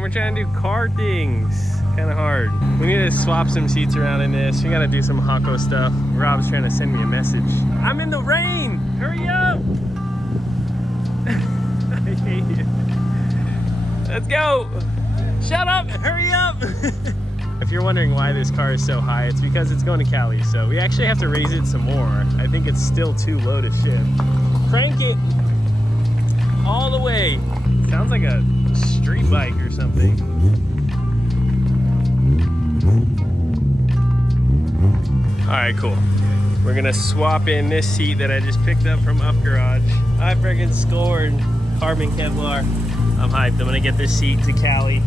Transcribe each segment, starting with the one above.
man. We're trying to do car things. Kind of hard. We need to swap some seats around in this. We got to do some Hako stuff. Rob's trying to send me a message. I'm in the rain. Hurry up. I hate it. Let's go. Shut up. Hurry up. If you're wondering why this car is so high, it's because it's going to Cali. So we actually have to raise it some more. I think it's still too low to shift. Crank it all the way. Sounds like a street bike or something. All right, cool. We're gonna swap in this seat that I just picked up from Up Garage. I freaking scored. Carbon Kevlar. I'm hyped. I'm gonna get this seat to Cali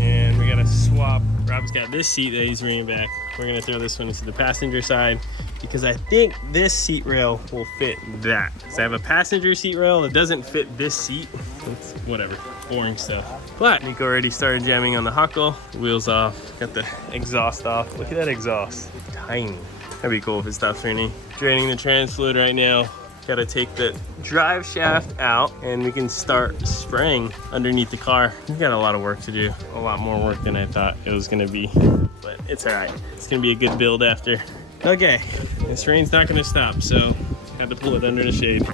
and we gotta swap. Rob's got this seat that he's bringing back. We're gonna throw this one into the passenger side because I think this seat rail will fit that. So I have a passenger seat rail that doesn't fit this seat. It's whatever, boring stuff. But Nico already started jamming on the Hako. Wheels off, got the exhaust off. Look at that exhaust, tiny. That'd be cool if it stops raining. Draining the trans fluid right now. Gotta take the drive shaft out and we can start spraying underneath the car. We've got a lot of work to do. A lot more work than I thought it was gonna be, but it's all right. It's gonna be a good build after. Okay, this rain's not gonna stop, so had to pull it under the shade.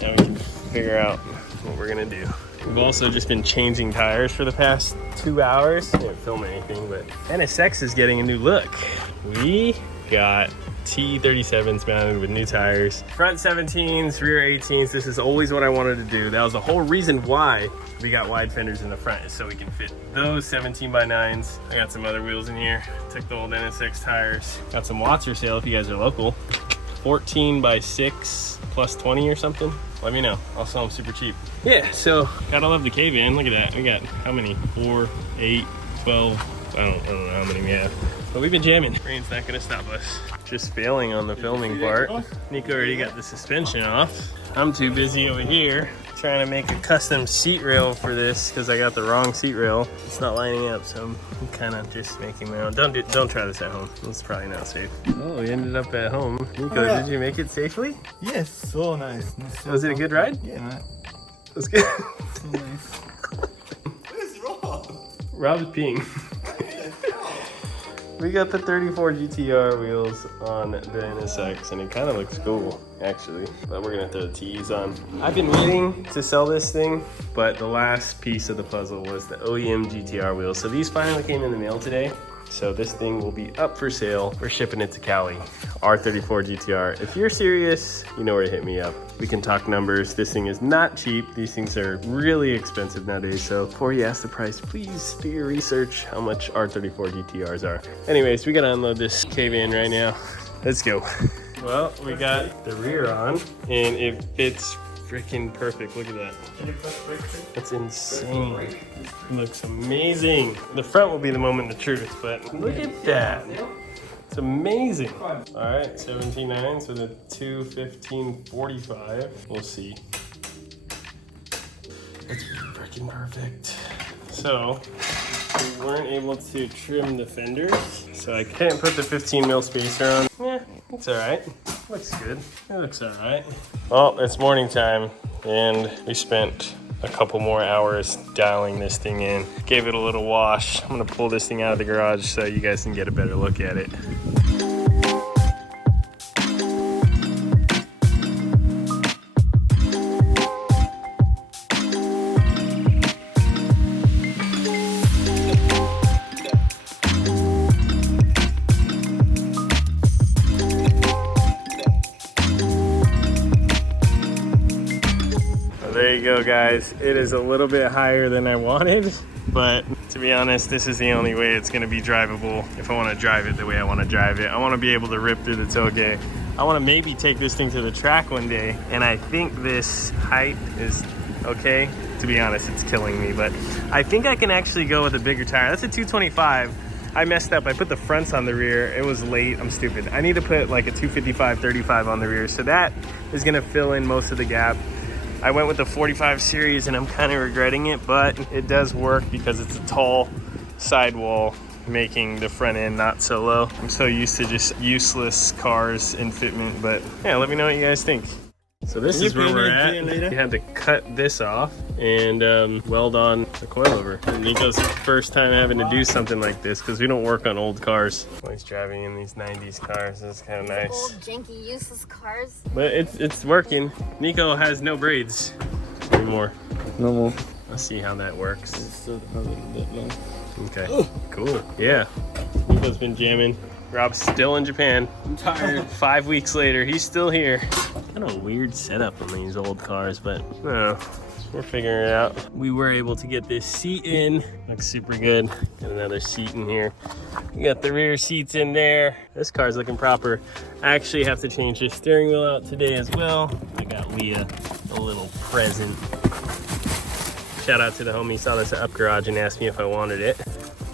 Now we can figure out what we're gonna do. We've also just been changing tires for the past 2 hours. I didn't film anything, but NSX is getting a new look. We got T37s mounted with new tires. Front 17s, rear 18s. This is always what I wanted to do. That was the whole reason why we got wide fenders in the front, is so we can fit those 17x9s. I got some other wheels in here. Took the old NSX tires. Got some watts for sale if you guys are local. 14x6 plus 20 or something. Let me know. I'll sell them super cheap. Yeah, so gotta love the K-Van. Look at that. We got how many? 4, 8, 12. I don't know how many we have. But we've been jamming. Rain's not gonna stop us. Just failing on the filming part. Nico already got the suspension off. I'm too busy over here trying to make a custom seat rail for this because I got the wrong seat rail. It's not lining up, so I'm kind of just making my own. Don't try this at home. It's probably not safe. Oh, we ended up at home. Nico, did you make it safely? Yes, so nice. Was it a good ride? Yeah. It was good. So nice. What is wrong? Rob's peeing. We got the 34 GTR wheels on the NSX and it kind of looks cool actually, but we're gonna throw the T's on. I've been waiting to sell this thing, but the last piece of the puzzle was the OEM GTR wheels. So these finally came in the mail today. So this thing will be up for sale. We're shipping it to Cali. R34 GTR. If you're serious, you know where to hit me up. We can talk numbers. This thing is not cheap. These things are really expensive nowadays. So before you ask the price, please do your research how much R34 GTRs are. Anyways, we gotta unload this K-Van right now. Let's go. Well, we got the rear on and it fits freaking perfect. Look at that. That's insane. It looks amazing. The front will be the moment of truth, but look at that. It's amazing. All right, 17.9s with a 215/45. We'll see. That's freaking perfect. So we weren't able to trim the fenders, so I couldn't put the 15 mil spacer on. Yeah, it's all right. Looks good. It looks all right. Well, it's morning time, and we spent a couple more hours dialing this thing in. Gave it a little wash. I'm gonna pull this thing out of the garage so you guys can get a better look at it. There you go, guys. It is a little bit higher than I wanted, but to be honest, this is the only way it's gonna be drivable if I wanna drive it the way I wanna drive it. I wanna be able to rip through the tailgate. I wanna maybe take this thing to the track one day, and I think this height is okay. To be honest, it's killing me, but I think I can actually go with a bigger tire. That's a 225. I messed up. I put the fronts on the rear. It was late. I'm stupid. I need to put like a 255/35 on the rear, so that is gonna fill in most of the gap. I went with the 45 series and I'm kind of regretting it, but it does work because it's a tall sidewall making the front end not so low. I'm so used to just useless cars in fitment, but yeah, let me know what you guys think. So this is where we're at. You had to cut this off and weld on the coilover. And Nico's first time having to do something like this because we don't work on old cars. Always driving in these 90s cars. It's kind of nice. Old, janky, useless cars. But it's working. Nico has no braids anymore. No more. Let's see how that works. It's still a little bit long. Okay, cool. Yeah, Nico's been jamming. Rob's still in Japan. I'm tired. 5 weeks later, he's still here. Kind of a weird setup on these old cars, but no, we're figuring it out. We were able to get this seat in. Looks super good. Got another seat in here. We got the rear seats in there. This car's looking proper. I actually have to change the steering wheel out today as well. I got Leah a little present. Shout out to the homie, saw this at Up Garage and asked me if I wanted it.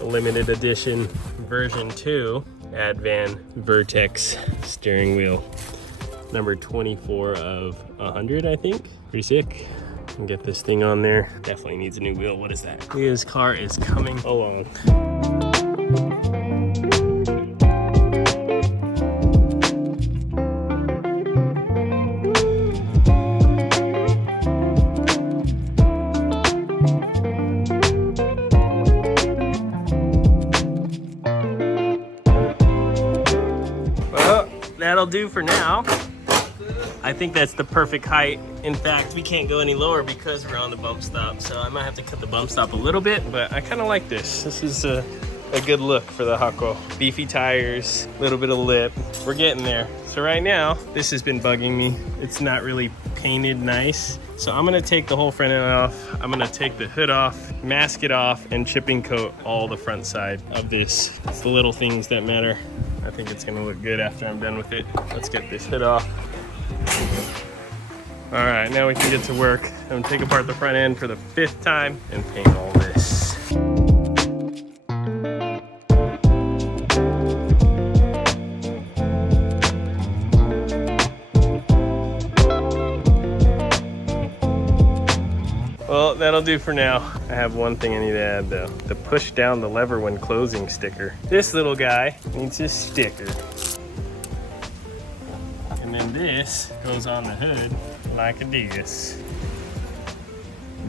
A limited edition version 2 Advan Vertex steering wheel. Number 24 of 100, I think. Pretty sick. Can get this thing on there. Definitely needs a new wheel. What is that? Leah's car is coming along. That'll do for now. I think that's the perfect height. In fact, we can't go any lower because we're on the bump stop. So I might have to cut the bump stop a little bit, but I kind of like this. This is a good look for the Hako. Beefy tires, a little bit of lip. We're getting there. So right now, this has been bugging me. It's not really painted nice. So I'm gonna take the whole front end off. I'm gonna take the hood off, mask it off, and chipping coat all the front side of this. It's the little things that matter. I think it's gonna look good after I'm done with it. Let's get this hood off. All right, now we can get to work. I'm gonna take apart the front end for the 5th time and paint all this. Well, that'll do for now. I have one thing I need to add though. The push down the lever when closing sticker. This little guy needs a sticker. And then this goes on the hood like a this.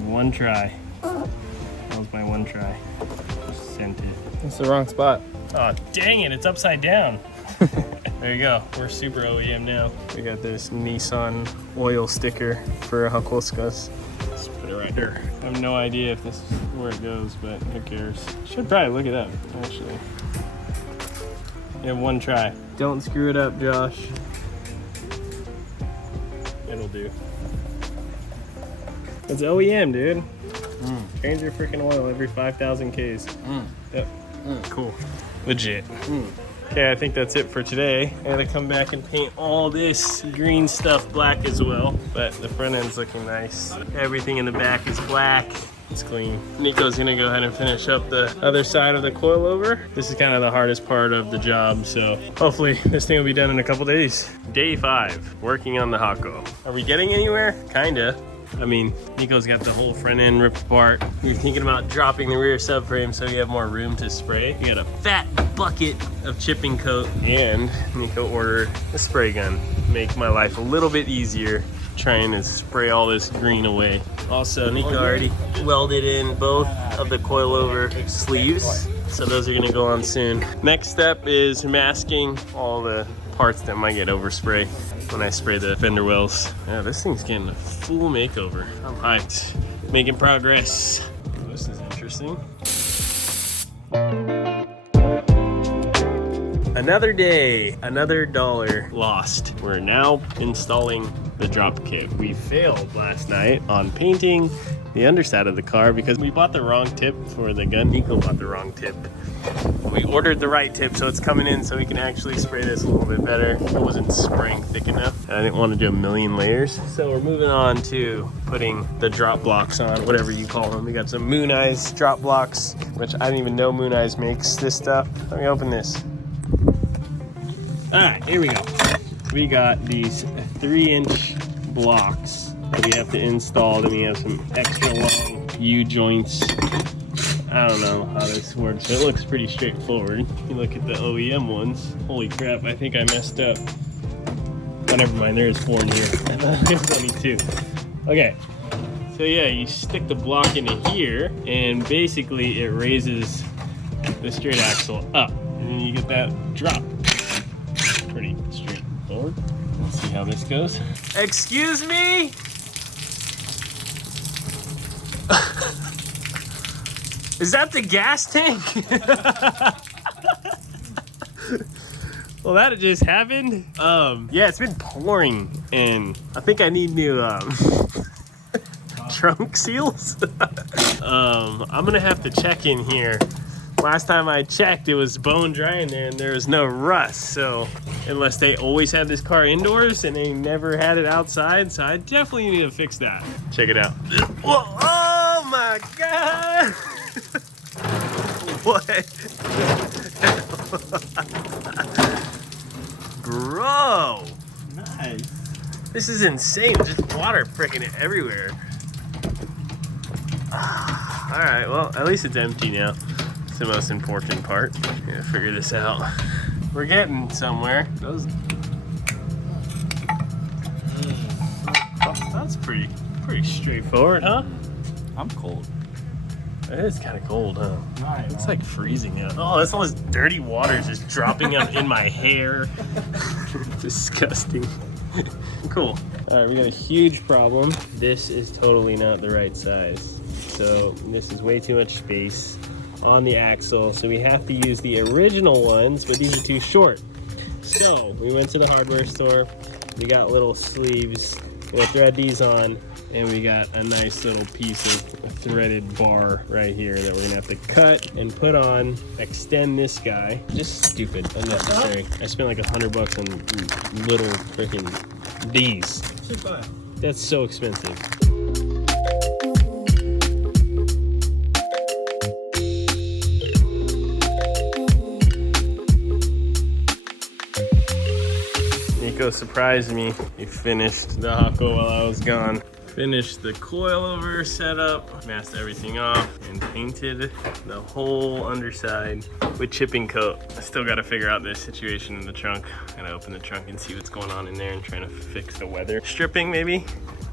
One try. That was my one try. Just sent it. It's the wrong spot. Oh, dang it, it's upside down. There you go, we're super OEM now. We got this Nissan oil sticker for Hakosukas. Let's put it right there. I have no idea if this is where it goes, but who cares? Should probably look it up, actually. You have one try. Don't screw it up, Josh. It'll do. It's OEM, dude. Change your freaking oil every 5,000 Ks. Yep. Cool. Legit. Okay, I think that's it for today. I gotta come back and paint all this green stuff black as well, but the front end's looking nice. Everything in the back is black. It's clean. Nico's gonna go ahead and finish up the other side of the coilover. This is kind of the hardest part of the job, so hopefully this thing will be done in a couple days. Day 5, working on the Hako. Are we getting anywhere? Kinda. I mean, Nico's got the whole front end ripped apart. You're thinking about dropping the rear subframe so you have more room to spray. You got a fat bucket of chipping coat, and Nico ordered a spray gun. Make my life a little bit easier trying to spray all this green away. Also, Nico already welded in both of the coilover sleeves, so those are gonna go on soon. Next step is masking all the parts that might get overspray when I spray the fender wells. Yeah, this thing's getting a full makeover. I'm hyped. Making progress. Oh, this is interesting. Another day, another dollar lost. We're now installing the drop kit. We failed last night on painting the underside of the car because we bought the wrong tip for the gun. Nico bought the wrong tip. We ordered the right tip, so it's coming in so we can actually spray this a little bit better. It wasn't spraying thick enough. I didn't want to do a million layers. So we're moving on to putting the drop blocks on, whatever you call them. We got some Moon Eyes drop blocks, which I didn't even know Moon Eyes makes this stuff. Let me open this. All right, here we go. We got these 3-inch blocks that we have to install. Then we have some extra long U-joints. I don't know how this works. It looks pretty straightforward. You look at the OEM ones. Holy crap, I think I messed up. When never mind, there is 4 in here. There's only 2. Okay, so yeah, you stick the block into here, and basically it raises the straight axle up, and then you get that drop. Pretty straightforward. Let's see how this goes. Excuse me? Is that the gas tank? Well, that just happened. Yeah, it's been pouring, and I think I need new trunk seals. I'm gonna have to check in here. Last time I checked, it was bone dry in there, and there was no rust. So, unless they always had this car indoors and they never had it outside, so I definitely need to fix that. Check it out. Whoa, oh my God! What? Bro! Nice. This is insane. Just water freaking everywhere. Alright, well, at least it's empty now. It's the most important part. Gotta figure this out. We're getting somewhere. That's pretty straightforward, huh? I'm cold. It is kind of cold, huh? Nice. It's like freezing out. Oh, that's all this dirty water just dropping up in my hair. Disgusting. Cool. All right, we got a huge problem. This is totally not the right size. So this is way too much space on the axle. So we have to use the original ones, but these are too short. So we went to the hardware store. We got little sleeves. We'll thread these on. And we got a nice little piece of threaded bar right here that we're gonna have to cut and put on, extend this guy. Just stupid, unnecessary. I spent like $100 on little freaking these. That's so expensive. Nico surprised me. He finished the Hako while I was gone. Finished the coilover setup, masked everything off, and painted the whole underside with chipping coat. I still gotta figure out this situation in the trunk. Gotta open the trunk and see what's going on in there and trying to fix the weather stripping maybe.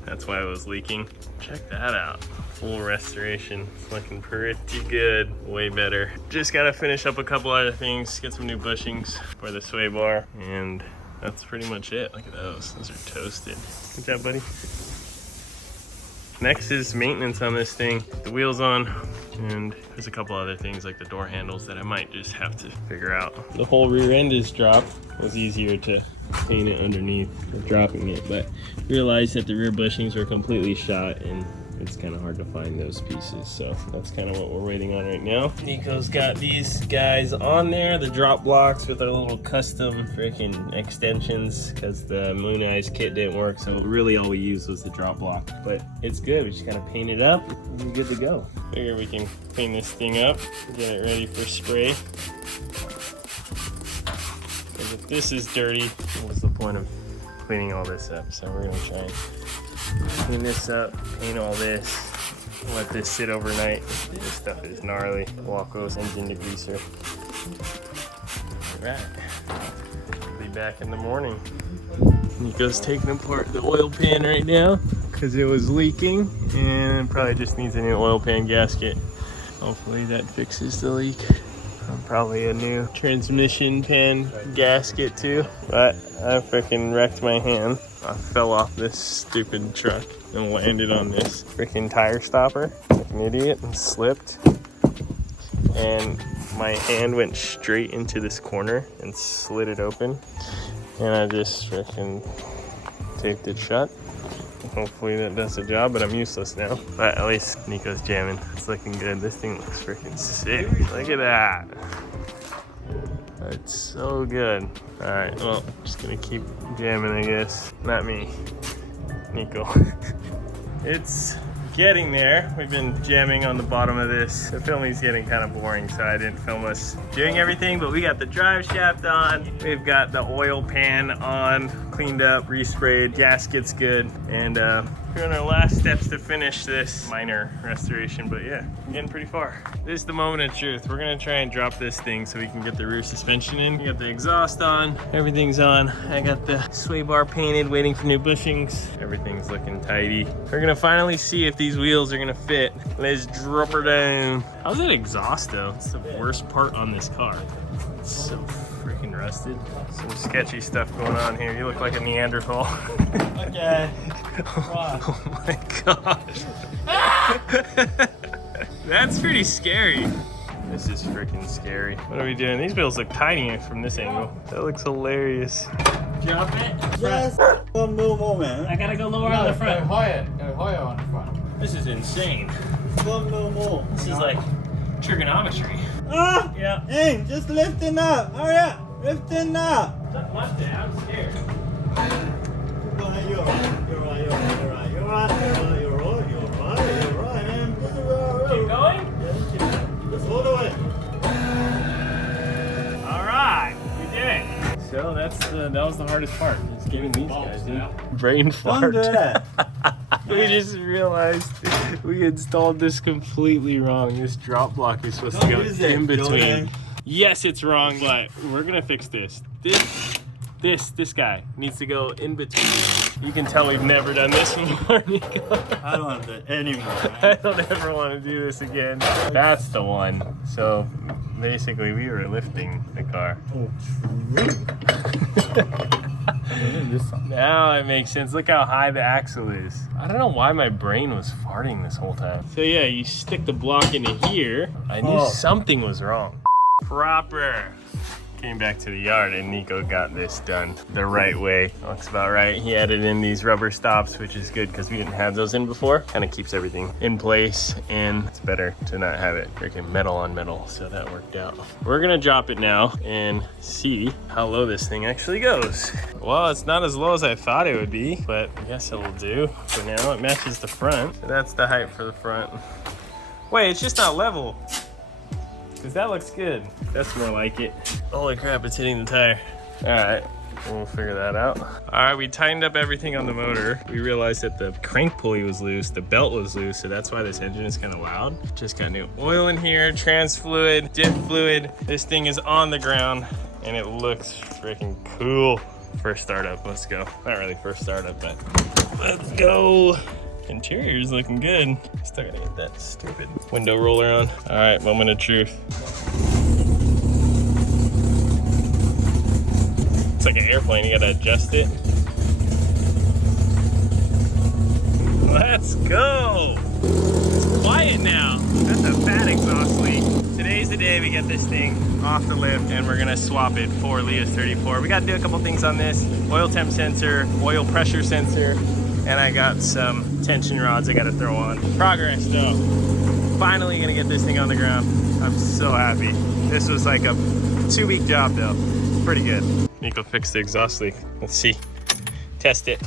That's why it was leaking. Check that out. Full restoration. It's looking pretty good. Way better. Just gotta finish up a couple other things, get some new bushings for the sway bar, and that's pretty much it. Look at those. Those are toasted. Good job, buddy. Next is maintenance on this thing. The wheels on, and there's a couple other things like the door handles that I might just have to figure out. The whole rear end is dropped. It was easier to paint it underneath dropping it, but realized that the rear bushings were completely shot, and it's kind of hard to find those pieces, so that's kind of what we're waiting on right now. Nico's got these guys on there, the drop blocks with our little custom freaking extensions, because the Moon Eyes kit didn't work, so really all we used was the drop block. But it's good, we just gotta paint it up and we're good to go. Figure we can clean this thing up, get it ready for spray. Because if this is dirty, what's the point of cleaning all this up? So we're gonna try and clean this up, paint all this, let this sit overnight. This stuff is gnarly. Waco's engine degreaser. Alright, be back in the morning. Nico's taking apart the oil pan right now because it was leaking and probably just needs a new oil pan gasket. Hopefully that fixes the leak. Probably a new transmission pan gasket too, but I freaking wrecked my hand. I fell off this stupid truck and landed on this freaking tire stopper like an idiot and slipped. And my hand went straight into this corner and slid it open. And I just freaking taped it shut. Hopefully that does the job, but I'm useless now. But at least Nico's jamming. It's looking good. This thing looks freaking sick. Look at that. It's so good. All right, well, just gonna keep jamming, I guess. Not me, Nico. It's getting there. We've been jamming on the bottom of this. The filming's getting kind of boring, so I didn't film us doing everything, but we got the drive shaft on. We've got the oil pan on, cleaned up, resprayed, gasket's good, and We're on our last steps to finish this minor restoration, but yeah, getting pretty far. This is the moment of truth. We're gonna try and drop this thing so we can get the rear suspension in. We got the exhaust on, everything's on. I got the sway bar painted, waiting for new bushings. Everything's looking tidy. We're gonna finally see if these wheels are gonna fit. Let's drop her down. How's that exhaust though? It's the worst part on this car. It's so freaking rusted. Some sketchy stuff going on here. You look like a Neanderthal. Okay. Oh my gosh. That's pretty scary. This is freaking scary. What are we doing? These wheels look tiny from this angle. That looks hilarious. Drop it. Just one more moment. I gotta go lower on the front. Go higher on the front. This is insane. One more. This is like trigonometry. Ah! Yeah. Hey, just lifting up. Hurry up. Lifting up. Left it. I'm scared. You're right. You're right. Man. Keep going. Just hold away. All right, we did it. So that was the hardest part. Is getting these guys in. Brain Don't fart. do that. We just realized we installed this completely wrong. This drop block is supposed to go Don't use it, in between. Jordan. Yes, it's wrong, but we're gonna fix this. This guy needs to go in between. You can tell we've never done this before, Nico. I don't want to do it anymore. I don't ever want to do this again. That's the one. So basically we were lifting the car. Now it makes sense. Look how high the axle is. I don't know why my brain was farting this whole time. So yeah, you stick the block into here. I knew something was wrong. Proper. Came back to the yard and Nico got this done the right way. Looks about right. He added in these rubber stops, which is good because we didn't have those in before. Kind of keeps everything in place, and it's better to not have it freaking metal on metal. So that worked out. We're gonna drop it now and see how low this thing actually goes. Well, it's not as low as I thought it would be, but I guess it'll do for now. It matches the front. So that's the height for the front. Wait, it's just not level. Cause that looks good. That's more like it. Holy crap, it's hitting the tire. All right, we'll figure that out. All right, we tightened up everything on the motor. We realized that the crank pulley was loose, the belt was loose, so that's why this engine is kind of loud. Just got new oil in here, trans fluid, diff fluid. This thing is on the ground and it looks freaking cool. First startup, let's go. Not really first startup, but let's go. Interior is looking good. Still gotta get that stupid window roller on. All right, moment of truth. It's like an airplane, you gotta adjust it. Let's go. It's quiet now. That's a bad exhaust leak. Today's the day we get this thing off the lift and we're gonna swap it for Leah's 34. We gotta do a couple things on this. Oil temp sensor, oil pressure sensor, and I got some tension rods I gotta throw on. Progress though. Finally gonna get this thing on the ground. I'm so happy. This was like a 2-week job though. Pretty good. Nico fixed the exhaust leak. Let's see. Test it.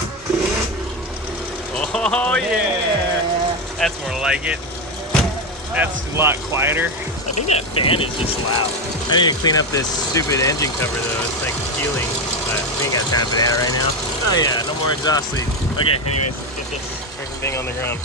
Oh yeah! That's more like it. That's a lot quieter. I think that fan is just loud. I need to clean up this stupid engine cover though. It's like peeling, but we ain't got time for that right now. Oh yeah, no more exhaust leak. Okay, anyways, let's get this freaking thing on the ground.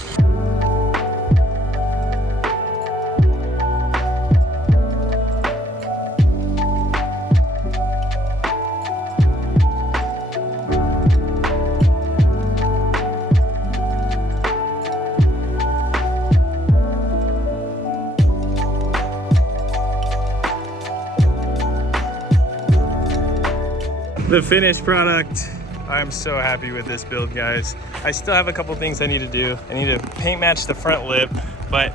The finished product. I'm so happy with this build, guys. I still have a couple things I need to do. I need to paint match the front lip, but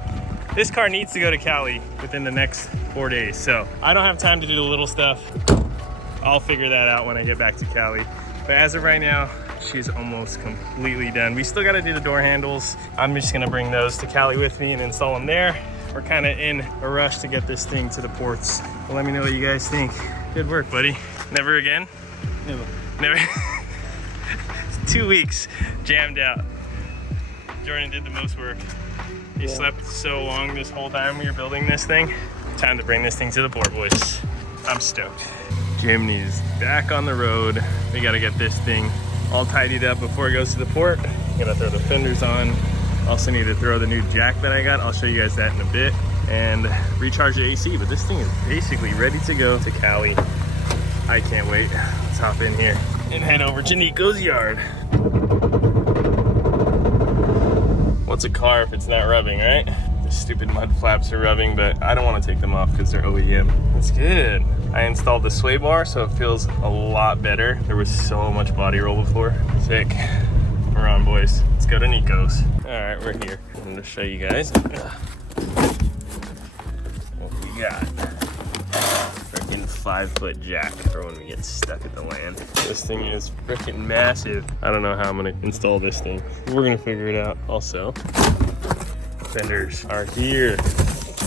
this car needs to go to Cali within the next 4 days. So I don't have time to do the little stuff. I'll figure that out when I get back to Cali. But as of right now, she's almost completely done. We still gotta do the door handles. I'm just gonna bring those to Cali with me and install them there. We're kind of in a rush to get this thing to the ports. Well, let me know what you guys think. Good work, buddy. Never again? Never. 2 weeks jammed out. Jordan did the most work. He slept so long this whole time we were building this thing. Time to bring this thing to the port, boys. I'm stoked. Jimny is back on the road. We gotta get this thing all tidied up before it goes to the port. I'm gonna throw the fenders on. Also need to throw the new jack that I got. I'll show you guys that in a bit. And recharge the AC, but this thing is basically ready to go to Cali. I can't wait. Let's hop in here and head over to Nico's yard. What's a car if it's not rubbing, right? The stupid mud flaps are rubbing, but I don't want to take them off because they're OEM. That's good. I installed the sway bar, so it feels a lot better. There was so much body roll before. Sick. We're on, boys. Let's go to Nico's. All right, we're here. I'm gonna show you guys what we got. Freaking 5-foot jack for when we get stuck at the land. This thing is freaking massive. I don't know how I'm gonna install this thing. We're gonna figure it out. Also, fenders are here.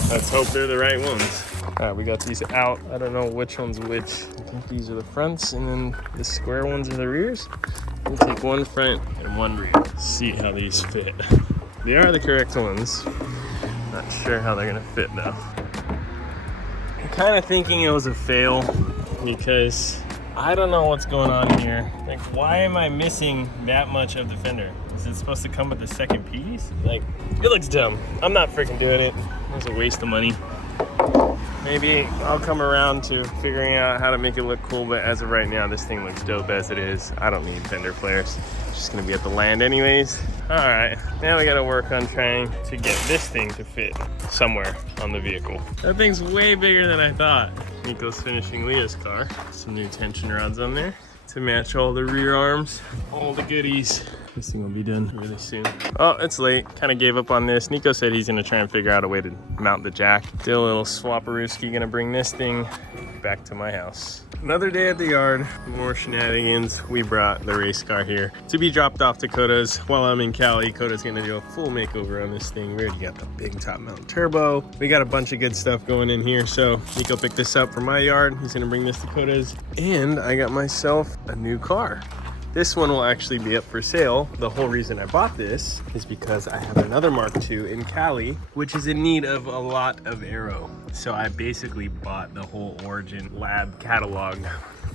Let's hope they're the right ones. All right, we got these out. I don't know which one's which. I think these are the fronts and then the square ones are the rears. We'll take one front and one rear. See how these fit. They are the correct ones. Not sure how they're gonna fit though. I'm kind of thinking it was a fail because I don't know what's going on here. Like, why am I missing that much of the fender? Is it supposed to come with the second piece? Like, it looks dumb. I'm not freaking doing it. It was a waste of money. Maybe I'll come around to figuring out how to make it look cool, but as of right now, this thing looks dope as it is. I don't need fender flares. It's just gonna be at the land anyways. All right, now we gotta work on trying to get this thing to fit somewhere on the vehicle. That thing's way bigger than I thought. Nico's finishing Leah's car. Some new tension rods on there to match all the rear arms, all the goodies. This thing will be done really soon. Oh, it's late. Kind of gave up on this. Nico said he's gonna try and figure out a way to mount the jack. Did a little swapperooski, gonna bring this thing back to my house. Another day at the yard, more shenanigans. We brought the race car here to be dropped off to Koda's while I'm in Cali. Koda's gonna do a full makeover on this thing. We already got the big top mount turbo. We got a bunch of good stuff going in here. So Nico picked this up from my yard. He's gonna bring this to Koda's. And I got myself a new car. This one will actually be up for sale. The whole reason I bought this is because I have another Mark II in Cali, which is in need of a lot of aero. So I basically bought the whole Origin Lab catalog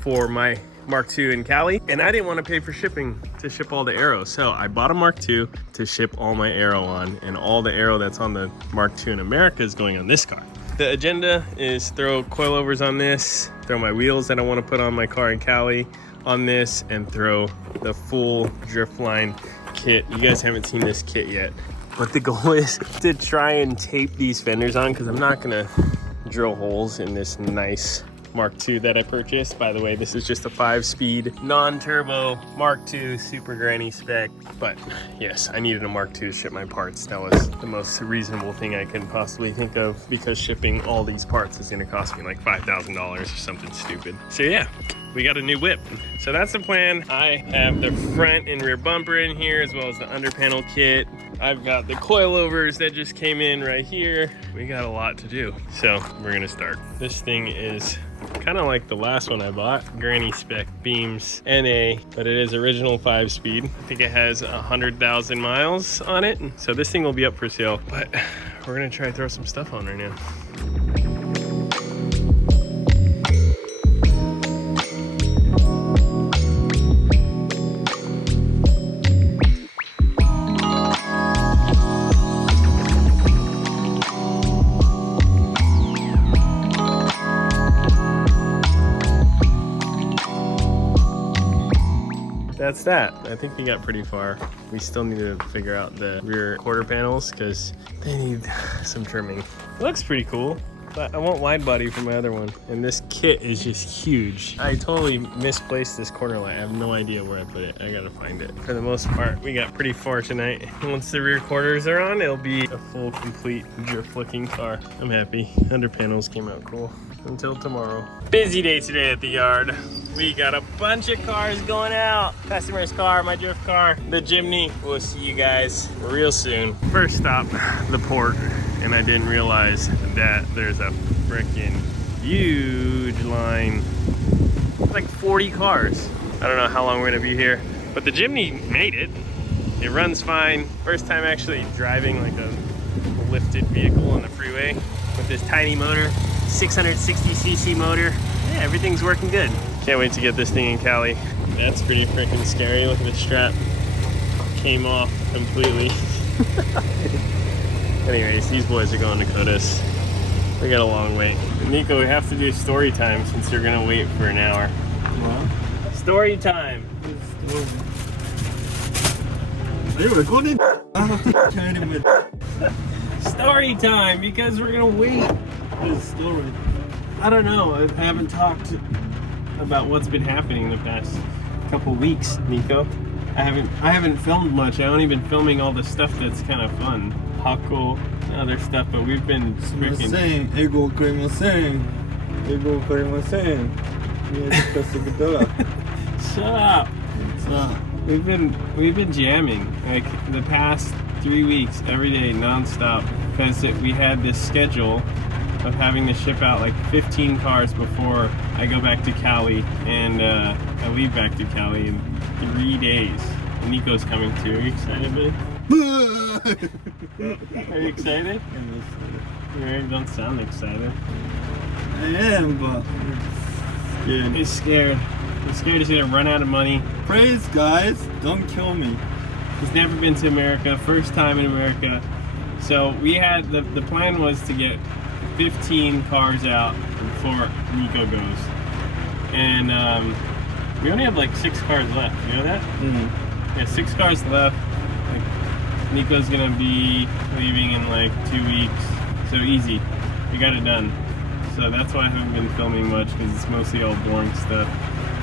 for my Mark II in Cali, and I didn't want to pay for shipping to ship all the aero. So I bought a Mark II to ship all my aero on, and all the aero that's on the Mark II in America is going on this car. The agenda is throw coilovers on this, throw my wheels that I want to put on my car in Cali on this, and throw the full Driftline kit. You guys haven't seen this kit yet, but the goal is to try and tape these fenders on because I'm not gonna drill holes in this nice Mark II that I purchased. By the way, this is just a 5-speed non-turbo Mark II super granny spec, but yes, I needed a Mark II to ship my parts. That was the most reasonable thing I can possibly think of because shipping all these parts is gonna cost me like $5,000 or something stupid. So yeah, we got a new whip. So that's the plan. I have the front and rear bumper in here as well as the under panel kit. I've got the coilovers that just came in right here. We got a lot to do. So we're gonna start. This thing is kind of like the last one I bought, granny spec beams NA, but it is original 5-speed. I think it has 100,000 miles on it. So this thing will be up for sale, but we're gonna try to throw some stuff on right now. That's that. I think we got pretty far. We still need to figure out the rear quarter panels because they need some trimming. It looks pretty cool, but I want wide body for my other one. And this kit is just huge. I totally misplaced this corner light. I have no idea where I put it. I gotta find it. For the most part, we got pretty far tonight. Once the rear quarters are on, it'll be a full, complete drift looking car. I'm happy. Under panels came out cool. Until tomorrow. Busy day today at the yard. We got a bunch of cars going out. Customer's car, my drift car, the Jimny. We'll see you guys real soon. First stop, the port, and I didn't realize that there's a freaking huge line. Like 40 cars. I don't know how long we're gonna be here, but the Jimny made it. It runs fine. First time actually driving like a lifted vehicle on the freeway with this tiny motor. 660cc motor. Yeah, everything's working good. Can't wait to get this thing in Cali. That's pretty freaking scary. Look at the strap. Came off completely. Anyways, these boys are going to Kodas. We got a long wait. Nico, we have to do story time since you're gonna wait for an hour. What? Story time. Are you recording? I have to turn him with Story time because we're gonna wait. his story. I don't know. I haven't talked about what's been happening the past couple weeks, Nico. I haven't filmed much. I've only been filming all the stuff that's kind of fun. Hako and other stuff, but we've been freaking... Ego karimasen. Ego karimasen. Shut up. It's not. We've been jamming like the past 3 weeks every day nonstop because we had this schedule of having to ship out like 15 cars before I go back to Cali, and I leave back to Cali in 3 days. And Nico's coming too. Are you excited, buddy? Are you excited? You don't sound excited. I am, but He's scared. He's scared he's gonna run out of money. praise guys, don't kill me. He's never been to America, first time in America. So we had, the plan was to get 15 cars out before Nico goes. And we only have like 6 cars left, you know that? Yeah, 6 cars left. Like, Nico's gonna be leaving in like 2 weeks. So easy, we got it done. So that's why I haven't been filming much, because it's mostly all boring stuff.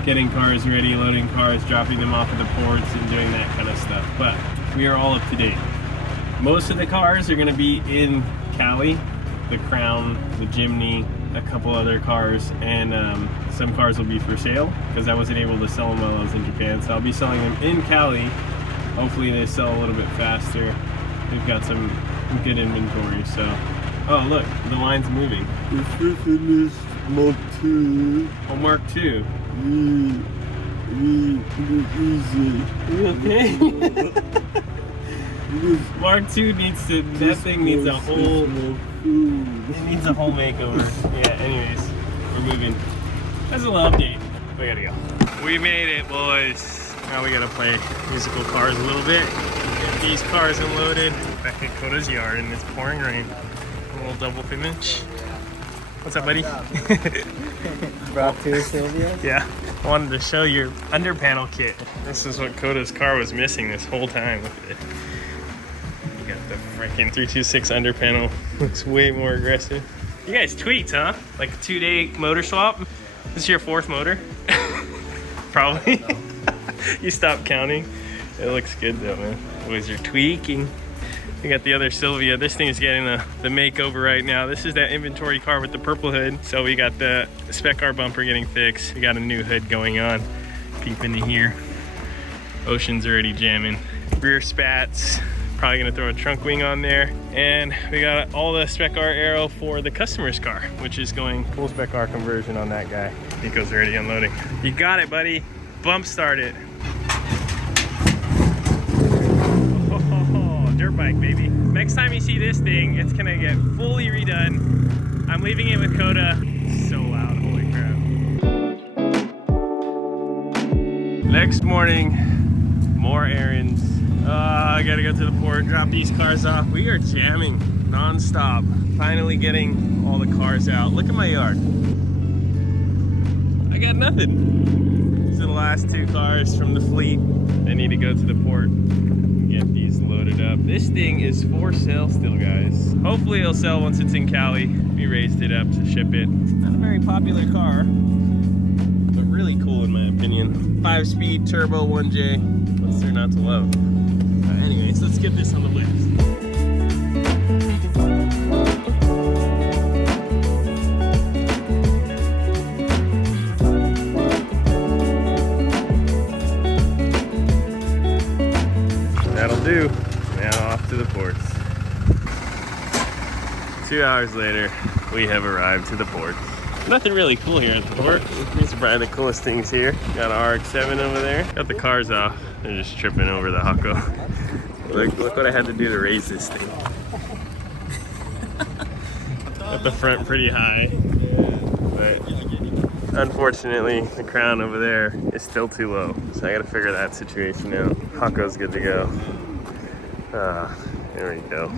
Getting cars ready, loading cars, dropping them off at the ports, and doing that kind of stuff. But we are all up to date. Most of the cars are gonna be in Cali. The Crown, the Jimny, a couple other cars, and some cars will be for sale, because I wasn't able to sell them while I was in Japan. So I'll be selling them in Cali. Hopefully they sell a little bit faster. We've got some good inventory, so. Oh look, the line's moving. If we finish Mark 2, Oh, Mark II. we easy. You okay? Mark II needs to, that thing needs a whole, it needs a whole makeover. Yeah, anyways, we're moving. That's a little update. We gotta go. We made it, boys. Now we gotta play musical cars a little bit. Get these cars unloaded. Back at Koda's yard and it's pouring rain. A little double finish. What's up, buddy? Brought to Sylvia. Yeah, I wanted to show your under panel kit. This is what Koda's car was missing this whole time. Look at it. You got the freaking 326 under panel. Looks way more aggressive. You guys tweaked, huh? Like a 2-day motor swap? This is your 4th motor? Probably. You stopped counting. It looks good though, man. Boys are tweaking. We got the other Sylvia. This thing is getting the makeover right now. This is that inventory car with the purple hood. So we got the spec car bumper getting fixed. We got a new hood going on. Peep into here. Ocean's already jamming. Rear spats. Probably gonna throw a trunk wing on there. And we got all the spec car aero for the customer's car, which is going full spec car conversion on that guy. Nico's already unloading. You got it, buddy. Bump start it. Dirt bike, baby. Next time you see this thing, it's gonna get fully redone. I'm leaving it with Koda. So loud, holy crap. Next morning, more errands. I gotta go to the port, drop these cars off. We are jamming non-stop. Finally getting all the cars out. Look at my yard. I got nothing. These are the last 2 cars from the fleet. I need to go to the port. Get these loaded up. This thing is for sale still, guys. Hopefully it'll sell once it's in Cali. We raised it up to ship it. Not a very popular car, but really cool in my opinion. 5-speed turbo 1J. What's there not to love? Anyways, let's get this on the lift. That'll do. Now off to the ports. 2 hours later, we have arrived to the ports. Nothing really cool here at the port. These are probably the coolest things here. Got an RX-7 over there. Got the cars off. They're just tripping over the Hako. Look what I had to do to raise this thing. got the front pretty high, but unfortunately the crown over there is still too low. So I gotta figure that situation out. Hako's good to go. There we go.